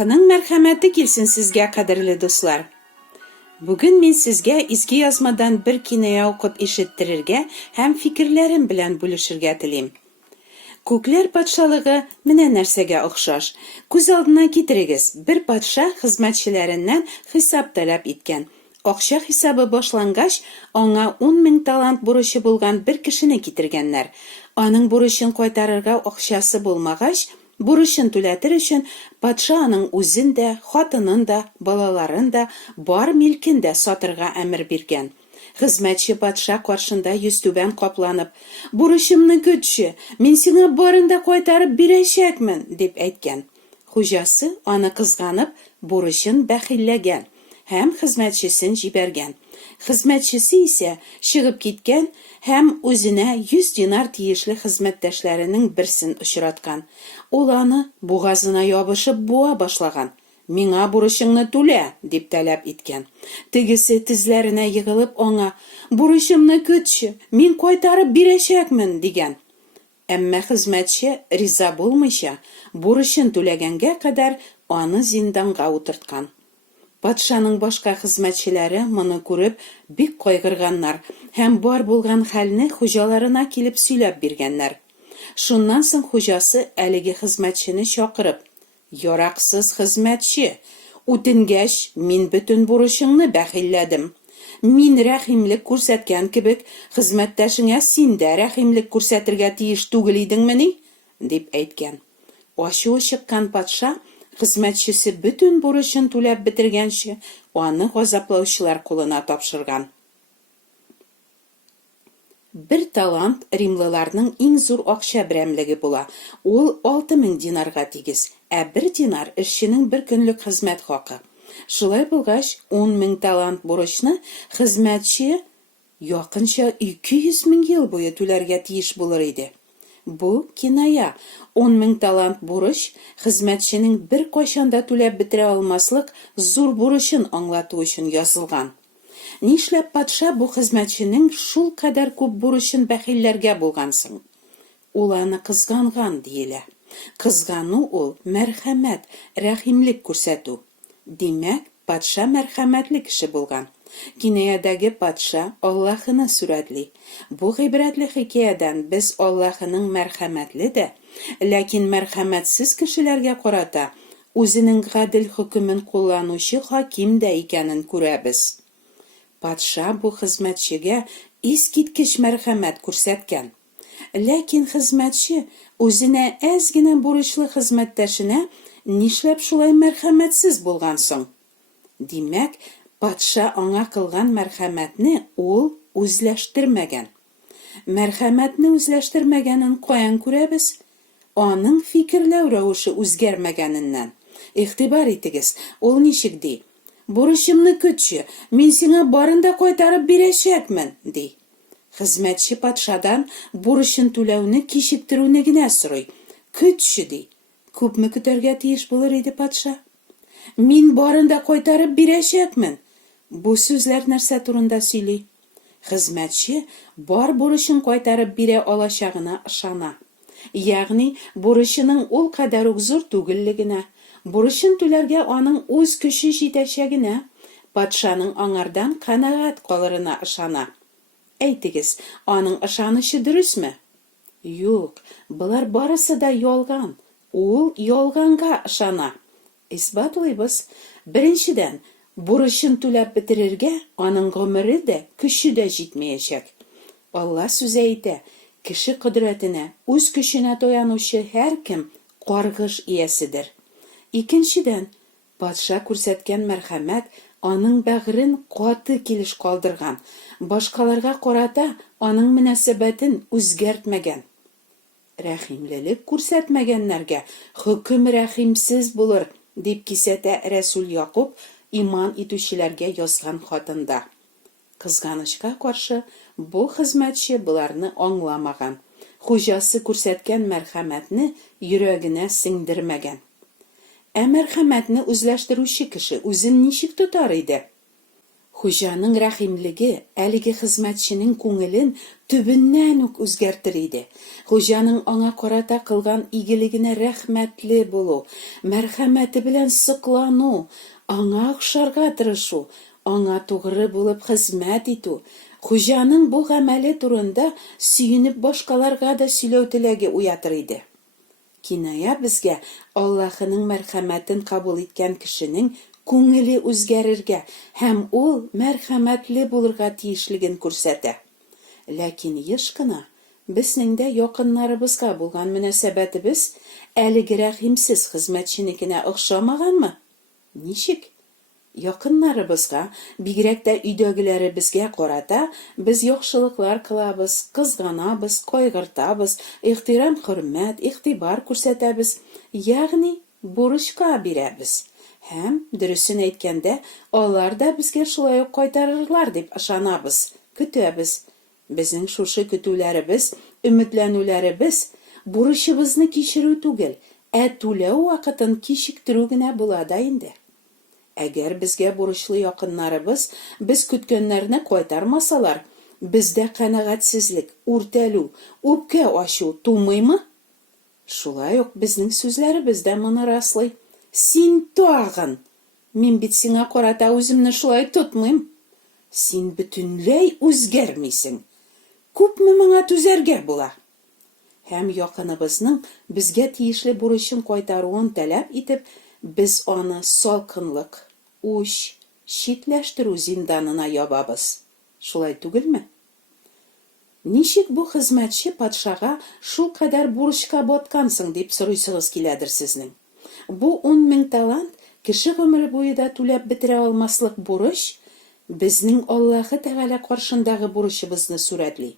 Allohning marhamati kelsin sizga, qadrli do'stlar. Bugun men sizga izgi yozmadan bir kinoya o'qib eshittirishga ham fikrlarim bilan bo'lishirga tilayim. Ko'klar podsholig'i mana narsaga o'xshash. Ko'z oldidan keltirig'iz. Bir podsho xizmatchilaridan hisob talab etgan. Oqsha hisobi boshlangach, ona 10,000 talant burchi bo'lgan bir kishini keltirganlar. Uning burchini qaytarishga oqshasi bo'lmag'ach, burchini to'latir uchun podsho uning o'zini, xotinini da, bolalarini da, bor mulkini da sotirga amr bergan. Xizmatchi podsho qarshida yuztuban qoplanib, "Burchimni ko'tchi, men senga borinda qaytarib berashakman" deb aytgan. Xo'jasi uni qizg'anib, burchini baxillagan ham xizmatchisini jibergan. Xizmatchisi esa chiqib ketgan ham o'zina 100 dinar tegishli xizmatdoshlarining birsini uchratgan. Ularni bo'g'azini yopishib bo'ğa boshlagan. "Menga burchingni to'la" deb talab etgan. Tegisi tizlarini yig'ilib ona "Burchimni ko'tchi, men qaytarib berashakman" degan. Ammo xizmatchi rizo bo'lmasha, burchini to'laganga qadar uni zindonga o'tirtgan. Podshoning boshqa xizmatchilari buni ko'rib bek qayg'irganlar ham bor bo'lgan holni xo'jalarına kelib so'ylab berganlar. Shundan so'ng xo'jasi haligi xizmatchini chaqirib, "Yaroqsiz xizmatchi, o'tingash men butun burchingni baxilladim. Men rahimlik ko'rsatgan kibik xizmatdashingga senda rahimlik ko'rsatirga tegish tug'il edingmi?" deb aytgan. Oshu chiqqan podsho xizmatchisi butun burchini to'lab bitirgancha uni g'azablovchilar qo'lina topshirgan. Bir talant rimlilarning eng zo'r oqsha biramligi bo'la. Ol 6000 dinarga tegiz. Bir dinar ishchining bir kunlik xizmat haqi. Shulay bo'lgach, 10,000 talant burchni xizmatchi yaqincha 200,000 yil bo'yi to'larga tegish bo'lar edi. Bu kinoya 10,000 talant burch xizmatchining bir qachonda to'lab bitira olmaslik zo'r burchini anglatuvchi uchun yozilgan. Nishlab podsho bu xizmatchining shul qadar ko'p burchini baxillarga bo'lgansin. Ularni qizg'angan deyila. Qizg'anu ol marhamat, rahimlik ko'rsatuv. Demak, podsho marhamatli kishi bo'lgan. Kinoyadagi podsho Allohni suratli. Bu ibratli hikoyadan biz Allohning marhamatli-da, lekin marhamatsiz kishilarga qarata o'zining adil hukmini qo'llanuvchi hokimda ekanini ko'ramiz. Podsho bu xizmatchiga eskitgich marhamat ko'rsatgan. Lekin xizmatchi o'zini ozgina burchli xizmatdashina nishlab shulay marhamatsiz bo'lgan so'ng. Demak, podsho ona qilgan marhamatni o'zlashtirmagan. Marhamatni o'zlashtirmaganini qo'yan ko'ramiz. Uning fikrlash ravishi o'zgarmaganidan. E'tibor etingiz, ol nishikdi. "Burchimni ko'tchi, men senga borinda qaytarib berashakman" de. Xizmatchi podshodan burchini to'lovni kechiktiruvnigina so'ray. "Ko'tchi" de. Ko'pmi ko'targa tegish bo'lar edi podsho? "Men borinda qaytarib berashakman" bu so'zlar narsa turunda so'yli. Xizmatchi bor burchini qaytarib bera olashag'ini ishona. Ya'ni burchining ol qadar zo'r tug'illigina, burchini to'larga uning o'z kuchi yetashagina, podshoning ongardan qanoat qolarini ishona. Aytigiz, uning ishonishi durustmi? Yo'q, bular borasida yolg'on. U yolg'onga ishona. Isbotlaymiz. Birinchidan, burchini to'lab bitirirga uning umrida kuchida yetmayacak. Alloh so'zi aytdi: "Kishi qudratini, o'z kuchini to'yanuvchi har kim qorg'ish egasidir." Ikkinchidan, podsho ko'rsatgan marhamat uning bag'rin qoti kelish qoldirgan. Boshqalarga qarata uning munosabatini o'zgartmagan. Rahimlilik ko'rsatmaganlarga hukm rahimsiz bo'lar deb kisata Rasul Yaqub iymon etuvchilarga yozgan xotida. Qizg'anishga qarshi bu xizmatchi bularni anglamagan. Xo'jasi ko'rsatgan marhamatni yuragina singdirmagan. Marhamatni o'zlashtiruvchi kishi o'zini nishib tutar edi? Хуҗаның рәхимлеге әлеге хезмәтченең күңелен төбеннән үк үзгәртер иде. Хуҗаның аңа карата кылган игелегенә рәхмәтле булу, мәрхәмәте белән соклану, аңа охшарга тырышу, аңа тугры булып хезмәт итү, хуҗаның бу гамәле турында сөенеп башкаларга да сөйләү теләге уятыр иде. Киная безгә Аллаһының мәрхәмәтен кабул иткән кешенең күңеле үзгәрергә һәм ул мәрхәмәтле булырга тиешлеген күрсәтә. Ләкин еш кына безнең дә якыннарыбызга булган мөнәсәбәтебез әлеге рәхимсез хезмәтченекенә охшамаганмы? Ничек? Якыннарыбызга, бигрәк тә өйдәгеләребезгә карата без яхшылыклар кылабыз, кызганабыз, кайгыртабыз, ихтирам, хөрмәт, игътибар күрсәтәбез, ягъни бурычка бирәбез. Һәм, дөресен әйткәндә, алар да безгә шулай ук кайтарырлар дип ышанабыз, көтәбез. Безнең шушы көтүләребез, өметләнүләребез бурычыбызны кичерү түгел, түләү вакытын кичектерү генә була да инде. Әгәр безгә бурычлы якыннарыбыз без көткәннәрне кайтармасалар, бездә канәгатьсезлек, үртәлү, үпкә ачу тумыймы? Шулай ук безнең сүзләребез дә моны раслый. Син тагын! Мин бит сиңа карата үземне шулай тотмыйм. Син бөтенләй үзгәрмисең. Күпме моңа түзәргә була? Һәм якыныбызның безгә тиешле бурычын кайтаруын таләп итеп, без аны салкынлык, уч, читләштерү зинданына ябабыз. Шулай түгелме? Ничек бу хезмәтче патшага шул кадәр бурычка баткансың дип сорыйсыгыз киләдер сезнең. Бу 10 000 талант кеше гомере буена түләп бетерә алмаслык бурыч безнең Аллаһы Тәгалә каршындагы бурычыбызны сүрәтли.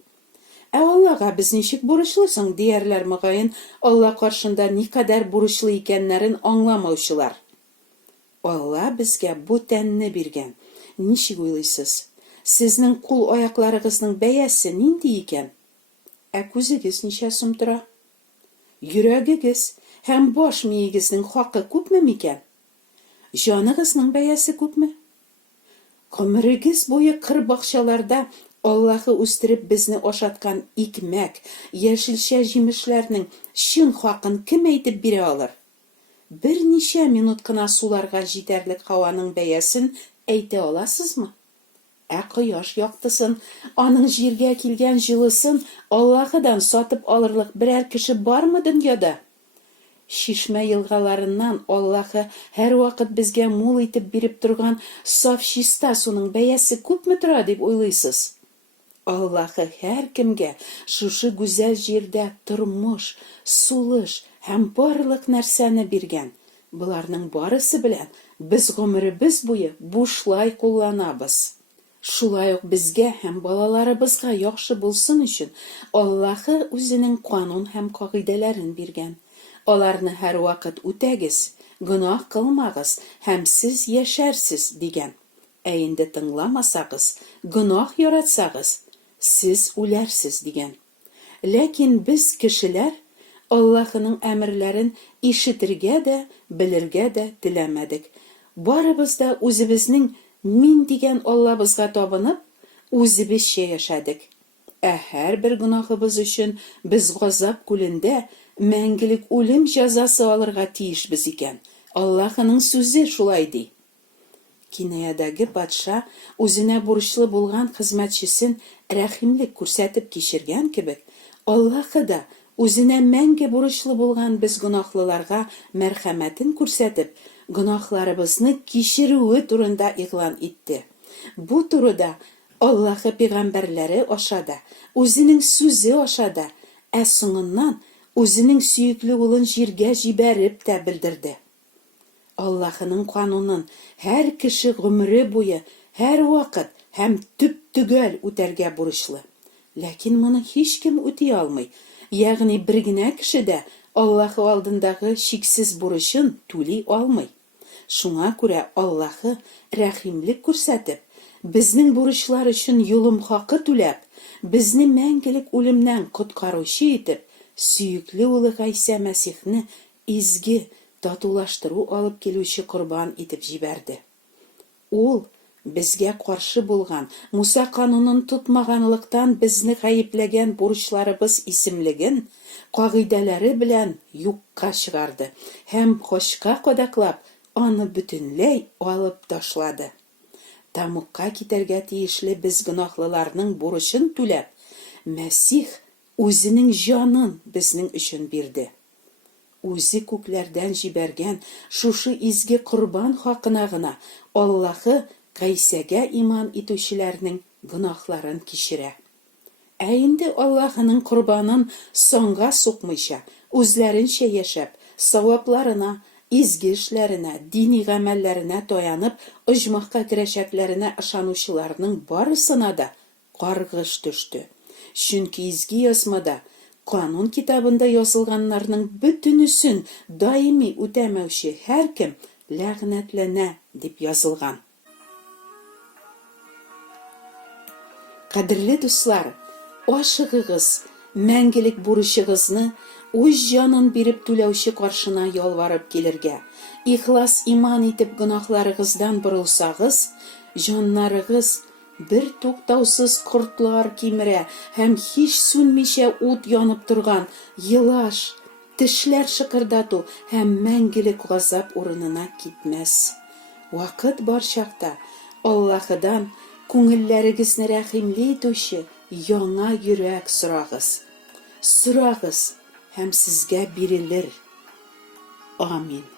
Аллага без ничек бурычлысың диярләр мөгаен Алла каршында никадәр бурычлы икәннәрен аңламаучылар. Алла безгә бу тәнне биргән. Ничек уйлыйсыз? Сезнең кул-аякларыгызның бәясе нинди икән? Күзегез ничә сум тора? Йөрәгегез һәм баш миегезнең хакы күпме микән? Җаныгызның бәясе күпме? Гомерегез буе кыр бакчаларда Аллаһы үстереп безне ашаткан икмәк, яшелчә җимешләрнең чын хакын кем әйтеп бирә алыр? Берничә минут кына суларга җитәрлек һаваның бәясен әйтә аласызмы? Кояш яктысын, аның җиргә килгән җылысын Аллаһыдан сатып алырлык берәр кеше бармы дөньяда? Шишмә елгаларыннан Аллаһы һәр вакыт безгә мул итеп биреп торган саф чиста суның бәясе күпме тора дип уйлыйсыз? Аллаһы һәр кемгә шушы гүзәл җирдә тормыш, сулыш һәм барлык нәрсәне биргән. Буларның барысы белән без гомеребез буе бушлай кулланабыз. Шулай ук безгә һәм балаларыбызга яхшы булсын өчен Аллаһы үзенең канун һәм кагыйдәләрен биргән. Аларны һәр вакыт үтәгез, гөнаһ кылмагыз һәм сез яшәрсез дигән. Инде тыңламасагыз, гөнаһ яратсагыз, сез үләрсез дигән. Ләкин без кешеләр Аллаһының әмерләрен ишетергә дә, белергә дә теләмәдек. Барыбыз да үзебезнең мин дигән Аллабызга табынып, үзебезчә яшәдек. Һәр бер гөнаһыбыз өчен без газап күлендә мәңгелек үлем җәзасы алырга тиешбез икән. Аллаһының сүзе шулай ди. Кинаядагы патша үзенә бурычлы булган хезмәтчесен рәхимлек күрсәтеп кичергән кебек, Аллаһы да үзенә мәңге бурычлы булган без гөнаһлыларга мәрхәмәтен күрсәтеп, гөнаһларыбызны кичерүе турында игълан итте. Бу турыда Аллаһы пәйгамбәрләре аша да, үзенең сүзе аша да, соңыннан үзенең сөекле улын җиргә җибәреп тә белдерде. Аллаһының канунын һәр кеше гомере буе, һәр вакыт һәм төп-төгәл үтәргә бурычлы. Ләкин моны һичкем үти алмый. Ягъни бер генә кеше дә Аллаһы алдындагы шиксез бурычын түли алмый. Шуңа күрә Аллаһы рәхимлек күрсәтеп, безнең бурычлар өчен юлым хакы түләп, безне мәңгелек үлемнән коткаручы итеп, сөекле улы Гайса Мәсихне изге, татулаштыру алып килүче корбан итеп җибәрде. Ул Безгә каршы булган, Муса канунын тутмаганлыктан безне гаепләгән бурычларыбыз исемлеген, кагыйдәләре белән юкка чыгарды һәм хошка кадаклап, аны бөтенләй алып ташлады. Тамукка китәргә тиешле без гөнаһлыларның бурычын түләп, Мәсих үзенең җанын безнең өчен бирде. Үзе күкләрдән җибәргән шушы изге корбан хакына гына Аллаһы Гайсәгә иман итүчеләрнең гөнаһларын кичерә. Ә инде Аллаһының корбанын соңга сукмыйча, үзләренчә яшәп, савапларына, изге эшләренә, дини гамәлләренә таянып, оҗмахка керәчәкләренә ышанучыларның барысына да каргыш төште. Чөнки изге язмада Канун китабында язылганнарның бөтенесен даими үтәмәүче һәркем ләгънәтләнә дип язылган. Кадерле дуслар, ашыгыгыз, мәңгелек бурычыгызны үз җанын биреп түләүче каршына ялварып килергә. Ихлас иман итеп гөнаһларыгыздан борылсагыз, җаннарыгыз бер туктаусыз кортлар кимерә һәм һич сүнмичә ут янып торган елаш, тешләр шыкырдату һәм мәңгелек газап урынына китмәс. Вакыт бар чакта Аллаһыдан күңелләрегезне рәхимле итүче яңа йөрәк сорагыз. Сорагыз һәм сезгә бирелер. Амин.